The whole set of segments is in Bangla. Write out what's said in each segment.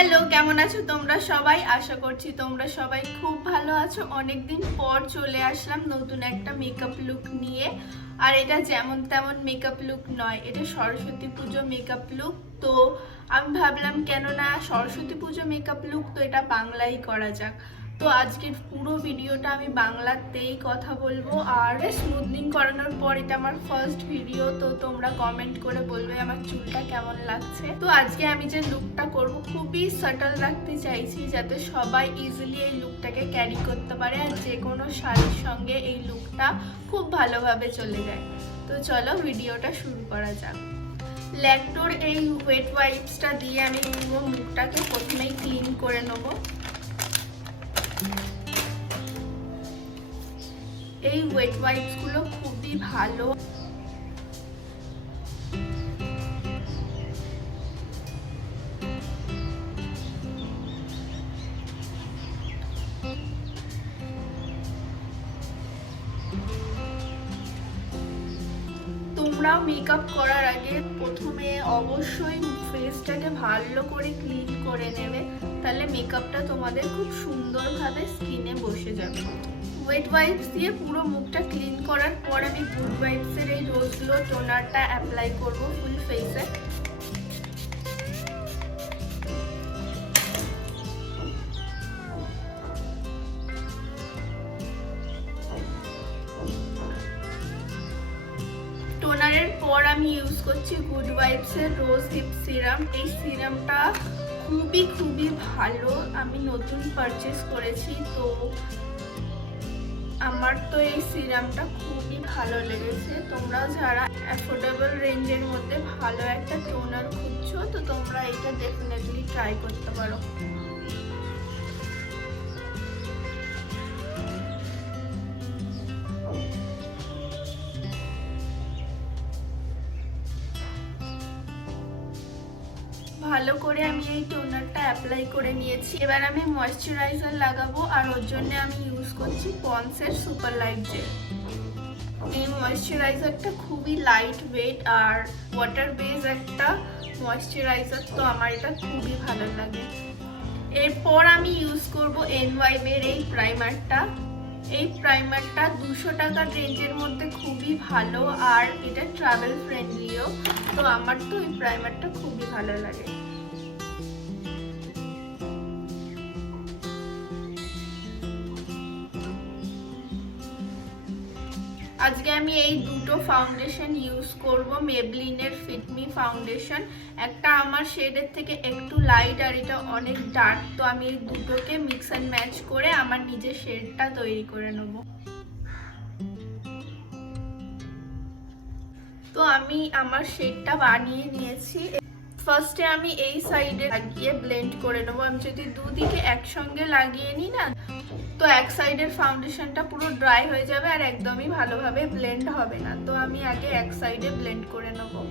হ্যালো, কেমন আছো তোমরা সবাই? আশা করছি তোমরা সবাই খুব ভালো আছো। অনেকদিন পর চলে আসলাম নতুন একটা মেকআপ লুক নিয়ে। আর এটা যেমন তেমন মেকআপ লুক নয়, এটা সরস্বতী পুজো মেকআপ লুক। তো আমি ভাবলাম কেন না সরস্বতী পুজো মেকআপ লুক, তো এটা বাংলাই করা যাক। তো আজকের পুরো ভিডিওটা আমি বাংলাতেই কথা বলবো। আর স্মুথনিং করানোর পর এটা আমার ফার্স্ট ভিডিও, তো তোমরা কমেন্ট করে বলবে আমার চুলটা কেমন লাগছে। তো আজকে আমি যে লুকটা করব খুবই সাটল রাখতে চাইছি, যাতে সবাই ইজিলি এই লুকটাকে ক্যারি করতে পারে আর যে কোনো শাড়ির সঙ্গে এই লুকটা খুব ভালোভাবে চলে যায়। তো চলো ভিডিওটা শুরু করা যাক। ল্যাকটোর এই ওয়েট ওয়াইপসটা দিয়ে আমি পুরো মুখটাকে প্রথমেই ক্লিন করে নেবো। এই ওয়েট ওয়াইপস গুলো খুবই ভালো। তোমরাও মেকআপ করার আগে প্রথমে অবশ্যই ফেসটাকে ভালো করে ক্লিন করে নেবে, তাহলে মেকআপটা তোমাদের খুব সুন্দরভাবে স্কিনে বসে যাবে। ওয়েট ওয়াইপস দিয়ে পুরো মুখটা ক্লিন করার পর আমি গুড ওয়াইপসের এই রোজ গ্লো টোনারটা অ্যাপ্লাই করব ফুল ফেসে। টোনারের পর আমি ইউজ করছি গুড ওয়াইপসের রোজ হিপ সিরাম। এই সিরামটা খুবই ভালো, আমি নতুন পারচেস করেছি। তো আমার তো এই সিরামটা খুবই ভালো লেগেছে। তোমরা যারা অ্যাফোর্ডেবল রেঞ্জের মধ্যে ভালো একটা টোনার খুঁজছো, তো তোমরা এটা ডেফিনেটলি ট্রাই করতে পারো। ভালো করে আমি এই টোনারটা অ্যাপ্লাই করে নিয়েছি। এবার আমি ময়েশ্চারাইজার লাগাবো, আর ওর জন্য আমি ইউজ করছি পন্ডসের সুপার লাইট জেল। এই ময়েশ্চারাইজারটা খুবই লাইট ওয়েট আর ওয়াটার বেস একটা ময়েশ্চারাইজার, তো আমার এটা খুবই ভালো লাগে। এরপর আমি ইউজ করব এনওয়াইবের এই প্রাইমারটা। এই প্রাইমারটা 200 টাকার রেঞ্জের মধ্যে খুবই ভালো, আর এটা ট্রাভেল ফ্রেন্ডলিও। তো আমার তো এই প্রাইমারটা খুবই ভালো লাগে। আজকে আমি এই দুটো ফাউন্ডেশন ইউজ করব, মেবলিনের ফিট মি ফাউন্ডেশন। একটা আমার শেডের থেকে একটু লাইট আর এটা অনেক ডার্ক। তো আমি এই দুটোকে মিক্স অ্যান্ড ম্যাচ করে আমার নিজের শেডটা তৈরি করে নেব। তো আমি আমার শেডটা বানিয়ে নিয়েছি। ফার্স্টে আমি এই সাইডে লাগিয়ে ব্লেন্ড করে নেবো। আমি যদি দুদিকে একসঙ্গে লাগিয়ে নিই না, তো এক সাইডের ফাউন্ডেশনটা পুরো ড্রাই হয়ে যাবে আর একদমই ভালোভাবে ব্লেন্ড হবে না। তো আমি আগে এক সাইডে ব্লেন্ড করে নেবো।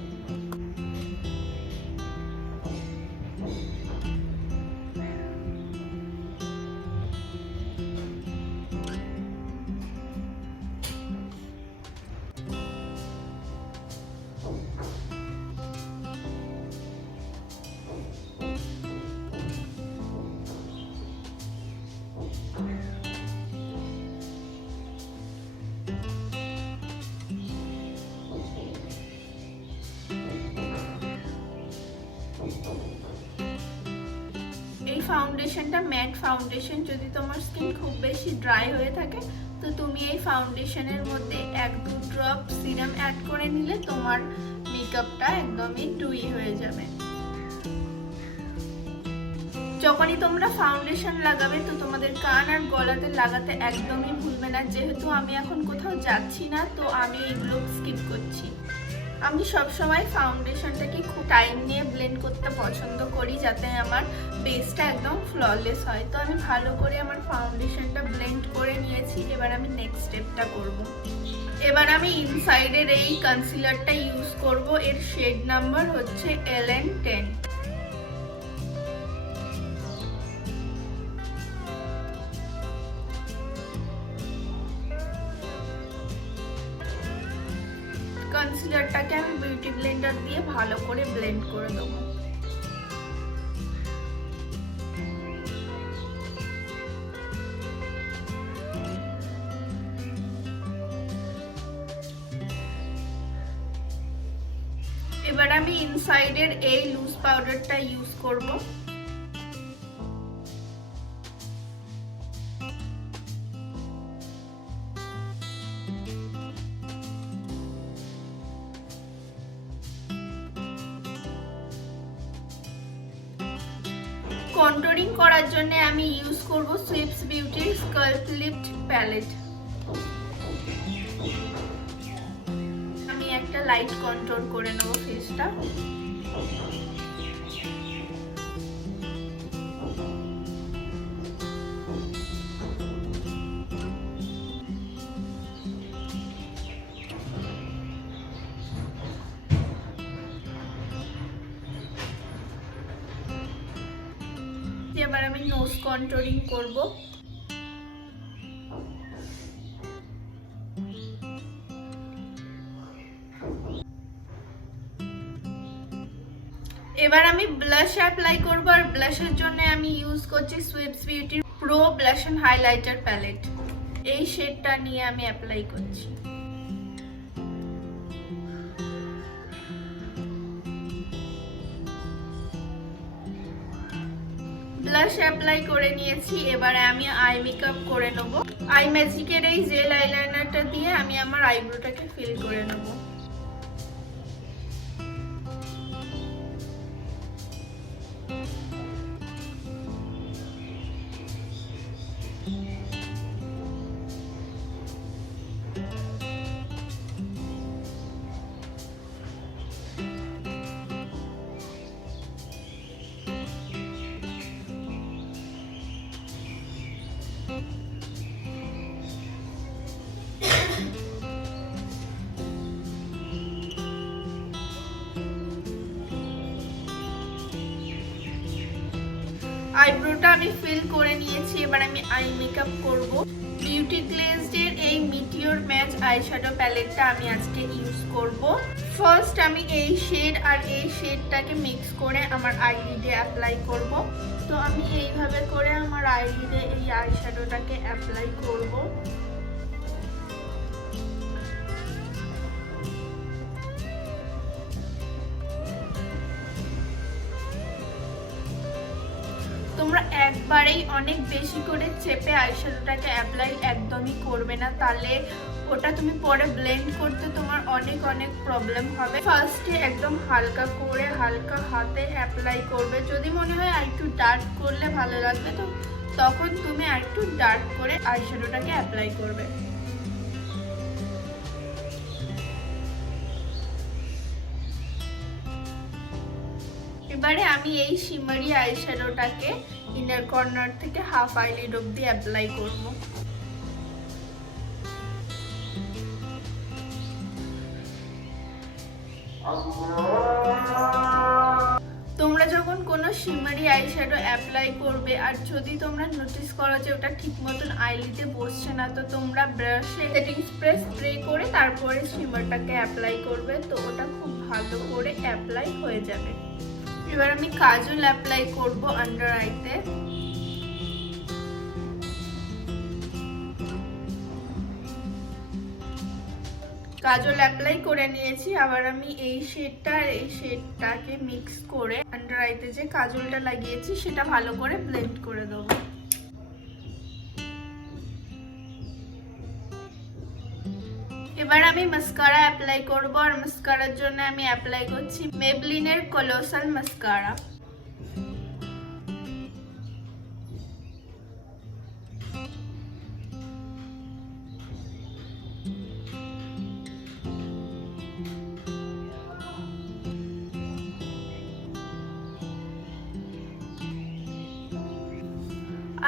এই ফাউন্ডেশনটা ম্যাট ফাউন্ডেশন। যদি তোমার স্কিন খুব বেশি ড্রাই হয়ে থাকে, তো তুমি এই ফাউন্ডেশনের মধ্যে 1-2 ড্রপ সিরাম অ্যাড করে নিলে তোমার মেকআপটা একদমই ডুই হয়ে যাবে। যখনই তোমরা ফাউন্ডেশন লাগাবে, তো তোমাদের কান আর গলাতে লাগাতে একদমই ভুলবে না। যেহেতু আমি এখন কোথাও যাচ্ছি না, তো আমি এগুলো স্কিপ করছি। আমি সবসময় ফাউন্ডেশনটাকে খুব টাইম নিয়ে ব্লেন্ড করতে পছন্দ করি, যাতে আমার বেসটা একদম ফ্ললেস হয়। তো আমি ভালো করে আমার ফাউন্ডেশনটা ব্লেন্ড করে নিয়েছি। এবার আমি নেক্সট স্টেপটা করব। এবার আমি ইনসাইডের এই কনসিলারটা ইউজ করব। এর শেড নাম্বার হচ্ছে LN10। কনসিলারটাকে আমি বিউটি ব্লেন্ডার দিয়ে ভালো করে ব্লেন্ড করে দেবো। এবার আমি ইনসাইডের এই লুজ পাউডারটা ইউজ করব। কন্টুরিং করার জন্য আমি ইউজ করব সুইপস বিউটির স্কাল্প লিফট প্যালেট। আমি একটা লাইট কন্ট্রোল করে নেব ফেসটা। এবার আমি নোজ কন্ট্রোলিং করব। এবার আমি ব্লাশ অ্যাপ্লাই করব, আর ব্লাশের জন্য আমি ইউজ করছি সুইপস বিউটির pro blush and highlighter palette. এই শেডটা নিয়ে আমি অ্যাপ্লাই করছি। ব্লাশ অ্যাপ্লাই করে নিয়েছি, এবারে আমি আই মেকআপ করে নেব। আই ম্যাজিকের এই জেল আইলাইনারটা দিয়ে আমি আমার আইব্রোটাকে ফিল করে নেব। আইব্রোটা আমি ফিল করে নিয়েছি, এবার আমি আই মেকআপ করব। বিউটি গ্লেজড-এর এই মিটিওর ম্যাচ আইশ্যাডো প্যালেটটা আমি আজকে ইউজ করব। ফার্স্ট আমি এই শেড আর এই শেডটাকে মিক্স করে আমার আইলিডে অ্যাপ্লাই করব। তো আমি এইভাবে করে আমার আইলিডে এই আইশ্যাডোটাকে অ্যাপ্লাই করব। তোমরা একবারেই অনেক বেশি করে চেপে আইশ্যাডোটাকে অ্যাপ্লাই একদমই করবে না, তাহলে ওটা তুমি পরে ব্লেন্ড করতে তোমার অনেক অনেক প্রবলেম হবে। ফার্স্টে একদম হালকা করে হালকা হাতে অ্যাপ্লাই করবে। যদি মনে হয় আর একটু ডার্ক করলে ভালো লাগবে, তো তখন তুমি আর একটু ডার্ক করে আইশ্যাডোটাকে অ্যাপ্লাই করবে। এবারে আমি এই শিমারি আইশ্যাডোটাকে ইনার কর্নার থেকে হাফ আইলিড অবধি অ্যাপ্লাই করব। তোমরা যখন কোনো শিমারি আইশ্যাডো অ্যাপ্লাই করবে আর যদি তোমরা নোটিস করো যে ওটা ঠিক মতন আইলিডে বসছে না, তো তোমরা ব্রাশে সেটিং স্প্রে করে তারপরে শিমারটাকে অ্যাপ্লাই করবে, তো ওটা খুব ভালো করে অ্যাপ্লাই হয়ে যাবে। এবার আমি কাজল অ্যাপ্লাই করব আন্ডার আইতে। কাজল অ্যাপ্লাই করে নিয়েছি, আবার আমি এই শেডটা আর এই শেডটাকে মিক্স করে আন্ডার আইতে যে কাজলটা লাগিয়েছি সেটা ভালো করে ব্লেন্ড করে দেবো। এবার আমি মাস্কারা অ্যাপ্লাই করব, আর মাস্কারার জন্য আমি অ্যাপ্লাই করছি মেবলিনের colossal mascara.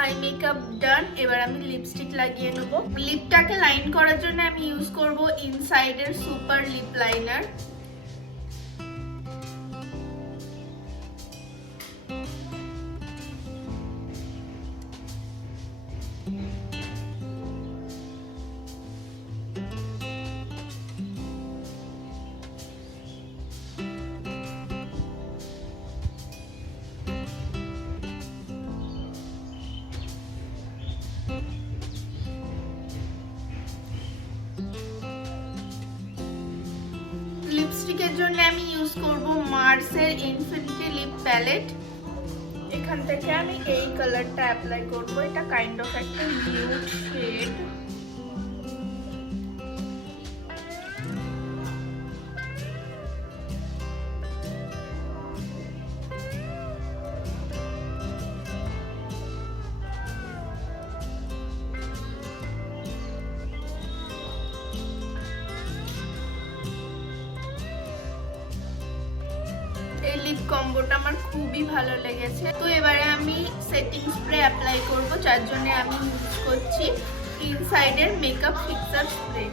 Eye makeup done, এবার আমি লিপস্টিক লাগিয়ে নেব। লিপটাকে লাইন করার জন্য আমি ইউজ করব ইনসাইডের সুপার লিপ লাইনার। লিপস্টিকের জন্য আমি ইউজ করব মার্সের ইনফিনিটি লিপ প্যালেট। এখান থেকে আমি এই কালারটা অ্যাপ্লাই করব। এটা কাইন্ড অফ একটা নিউড শেড। এই লিপ কম্বোটা আমার খুবই ভালো লেগেছে। তো এবারে আমি সেটিং স্প্রে অ্যাপ্লাই করব, যার জন্য আমি ইউজ করছি ইনসাইডের মেকআপ ফিক্সার স্প্রে।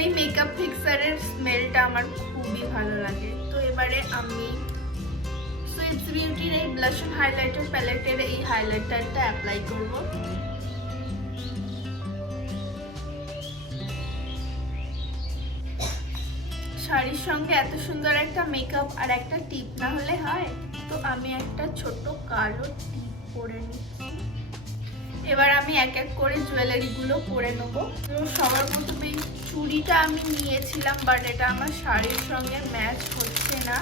এই মেকআপ ফিক্সারের স্মেলটা আমার খুবই ভালো লাগে। তো এবারে আমি সুইটস বিউটির এই ব্লাশ অন হাইলাইটার প্যালেটের এই হাইলাইটারটা অ্যাপ্লাই করব। শাড়ির সঙ্গে এত সুন্দর একটা মেকআপ আর একটা টিপ না হলে হয়? তো আমি একটা ছোট কালো টিপ পরে নিচ্ছি। এবার আমি এক এক করে জুয়েলারিগুলো পরে নেব। তো সবার প্রথমে এই চুড়িটা আমি নিয়েছিলাম, বাট এটা আমার শাড়ির সঙ্গে ম্যাচ হচ্ছে না।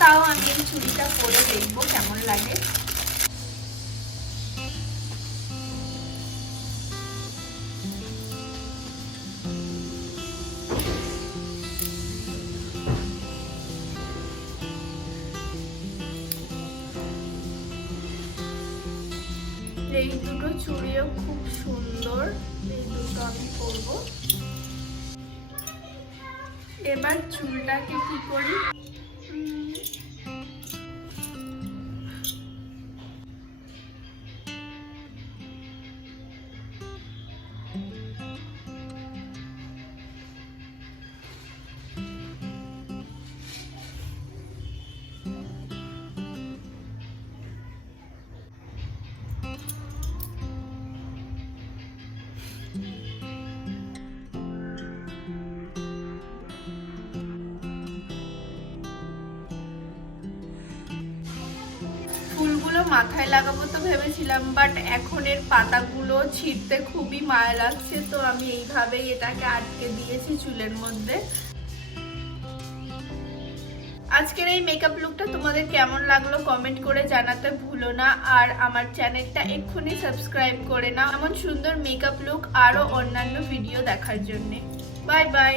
তাও আমি এই চুড়িটা পরে দেখবো কেমন লাগে। এই দুটো চুড়িও খুব সুন্দর, এই দুটো আমি পরবো। এবার চুলটাকে কি করি, ফুলগুলো মাথায় লাগাবো তো ভেবেছিলাম, বাট এখন এর পাতাগুলো ছিঁড়তে খুবই মায়া লাগছে। তো আমি এইভাবেই এটাকে আটকে দিয়েছি চুলের মধ্যে। আজকের এই মেকআপ লুকটা তোমাদের কেমন লাগলো কমেন্ট করে জানাতে ভুলো না। আর আমার চ্যানেলটা এক্ষুনি সাবস্ক্রাইব করে নাও এমন সুন্দর মেকআপ লুক আরো অন্যান্য ভিডিও দেখার জন্য। Bye bye.